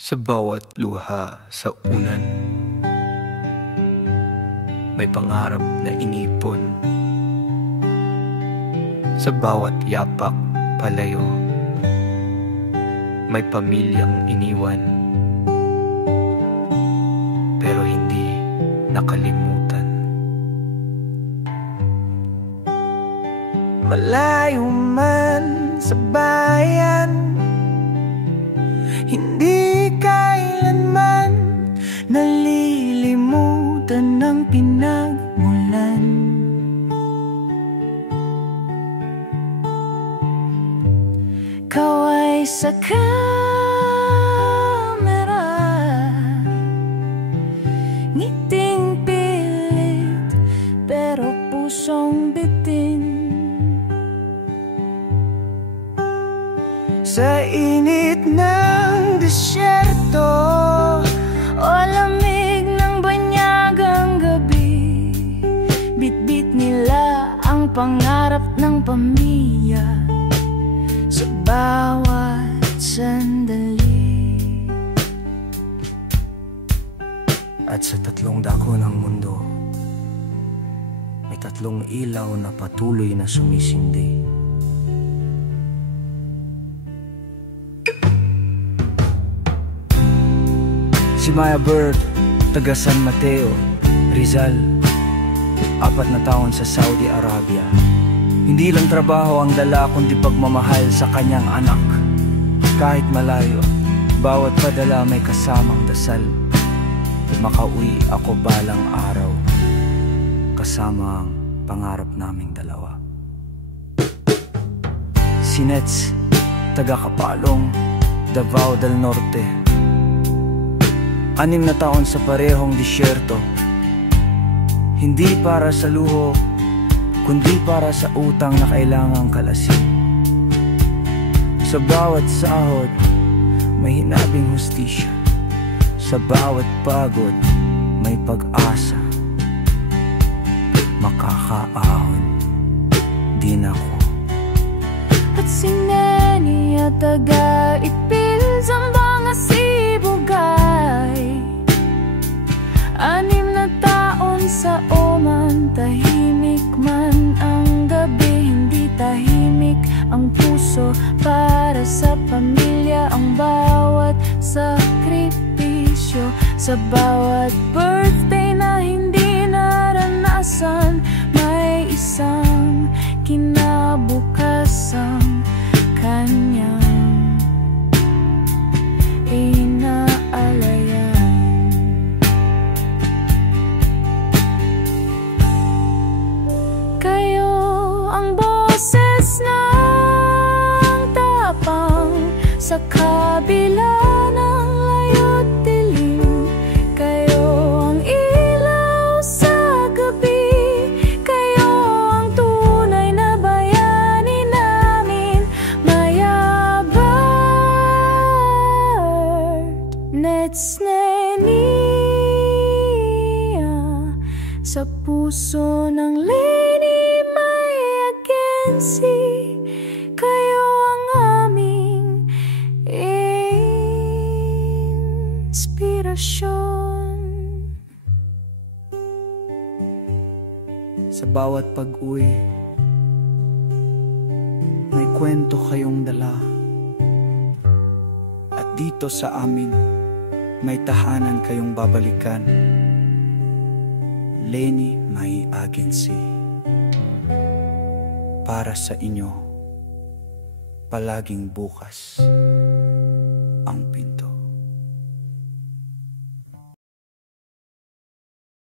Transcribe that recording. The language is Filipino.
Sa bawat luha sa unan, may pangarap na inipon. Sa bawat yapak palayo, may pamilyang iniwan, pero hindi nakalimutan. Malayo man sa bayan, hindi kailanman nalilimutan ng pinagmulan. Kaway sa kamera, ngiting pilit pero pusong bitin. Sa init ng disyerto o lamig ng banyagang gabi, bitbit nila ang pangarap ng pamilya sa bawat sandali. At sa tatlong dako ng mundo, may tatlong ilaw na patuloy na sumisindi. Si Maya Bird, taga San Mateo, Rizal, 4 na taon sa Saudi Arabia. Hindi lang trabaho ang dala kundi pagmamahal sa kanyang anak. Kahit malayo, bawat padala may kasamang dasal. Makauwi ako balang araw, kasama ang pangarap naming dalawa. Si Nets, taga Kapalong, Davao del Norte, 6 na taon sa parehong disyerto. Hindi para sa luho, kundi para sa utang na kailangang kalasin. Sa bawat sahod, may hinabing hustisya. Sa bawat pagod, may pag-asa. Makakaahon din ako. At si Neni at taga Ipil, Zambanga, Sibugay, 6 na taon sa Oman. Tahimik man ang gabi, hindi tahimik ang puso. Para sa pamilya ang bawat sakripisyo. Sa bawat birthday na hindi naranasan, may isang kinabukasang kanyang inaalayan. Kayo ang boses ng tapang sa kabila ng layo't dilim. Kayo ang ilaw sa gabi. Kayo ang tunay na bayani namin. Maya Bird, Nets, Nenia, sa puso ng Leni may agency. Kayo ang aming inspirasyon. Sa bawat pag-uwi, may kwento kayong dala. At dito sa amin, may tahanan kayong babalikan. Leni May Agency, para sa inyo palaging bukas.